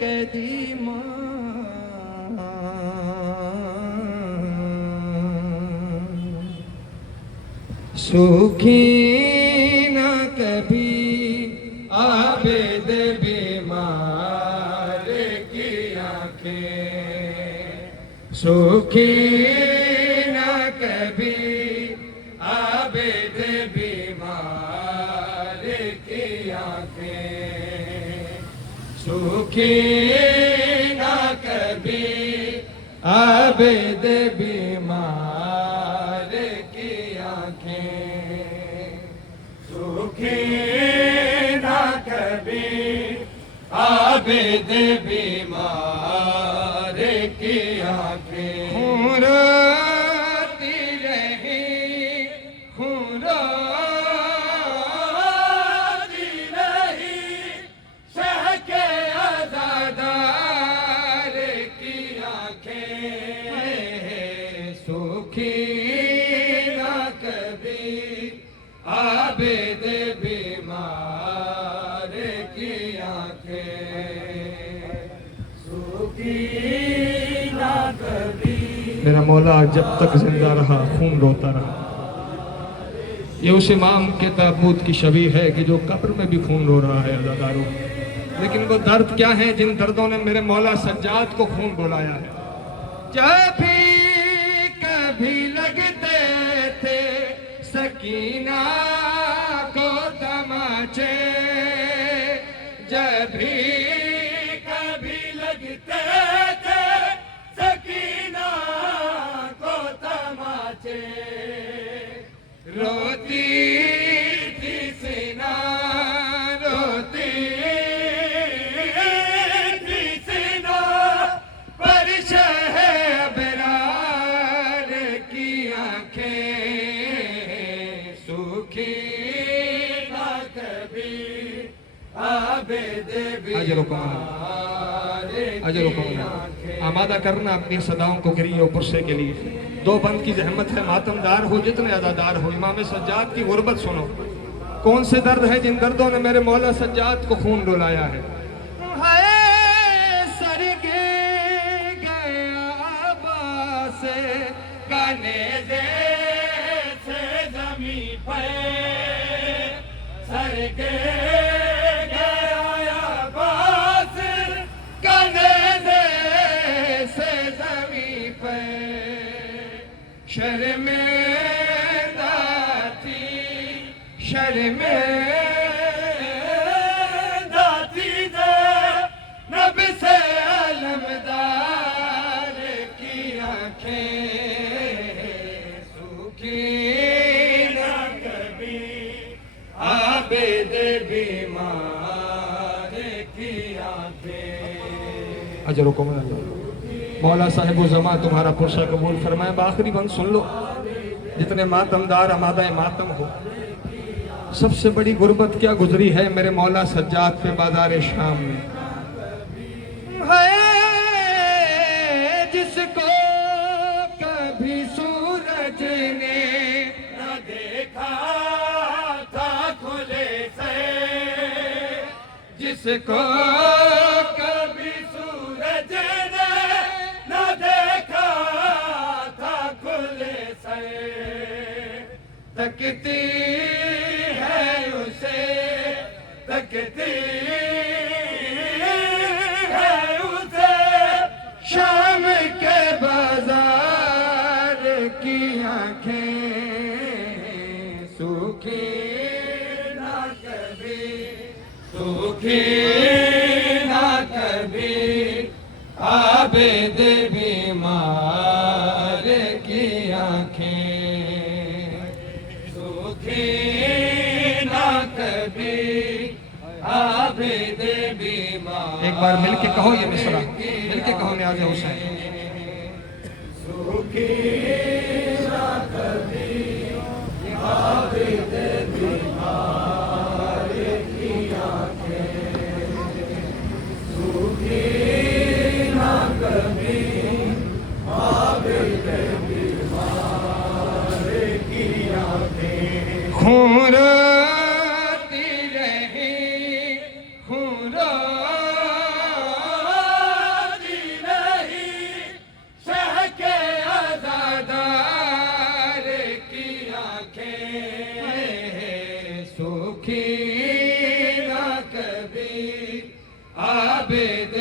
कदीमा सुखी न कभी आबेद बीमार की आंखें सुखी न कभी आबेद बीमार की आंखें सुखी न कभी आबेद बीमार की आंखें सुखी न कभी आबेद बीमार की आंखें खून रोती रही खून रोती रही शह के आज़ादार की आंखें सुखी न कभी आबेद बीमार की आंखें सुखी न कभी। मेरा मौला जब तक जिंदा रहा खून रोता रहा। ये उस इमाम के ताबूत की शबी है कि जो कब्र में भी खून रो रहा है अज़ादारों। लेकिन वो दर्द क्या है जिन दर्दों ने मेरे मौला सज्जाद को खून बुलाया है। जब भी कभी लगते थे सकीना को तमाचे जब भी कभी लगते थे सकीना को तमाचे रोती थी सीना रोती थी सीना पर शह अबरार की आंखें सुखी न कभी आबेद बीमार की आंखें। आमादा करना अपनी सदाओं को गिरियो पुरसे के लिए। दो बंद की जहमत है मातमदार हो जितने अदादार हो। इमाम सज्जाद की गुर्बत सुनो। कौन से दर्द है जिन दर्दों ने मेरे मौला सज्जाद को खून रुलाया है। हाय सरगे गया आबास कनेज़े से ज़मीं पे सरगे गया आबास कनेज़े से ज़मीं पे शर्मिंदा थी शर्मिंदा थी नब से अलमदार की आंखें सुखी न कभी आबेद बीमार की आंखें। अजर को मौला साहिब ज़मा तुम्हारा पुरसा कबूल फरमाए। आखिरी बंद सुन लो। जितने मातमदार आमादा मातम हो। सबसे बड़ी गुर्बत क्या गुजरी है मेरे मौला सज्जाद पे बाजार शाम में। है जिसको कभी सूरज ने न देखा था खुले से जिसको कभी सूरज ने न देखा था खुले से तकती है उसे तकती है उसे शाम के बाजार की आंखें सुखी न कभी सुखी न कभी आबेद बीमार की आंखें सुखी न कभी आबेद बीमार। एक बार मिलके कहो ये मिसरा। मिलके कहो न्याज़ हुसैन। सुखी न कभी आबेद बीमार की आंखें सुखी न कभी आबेद बीमार की आंखें खून रोती रही खून आबिद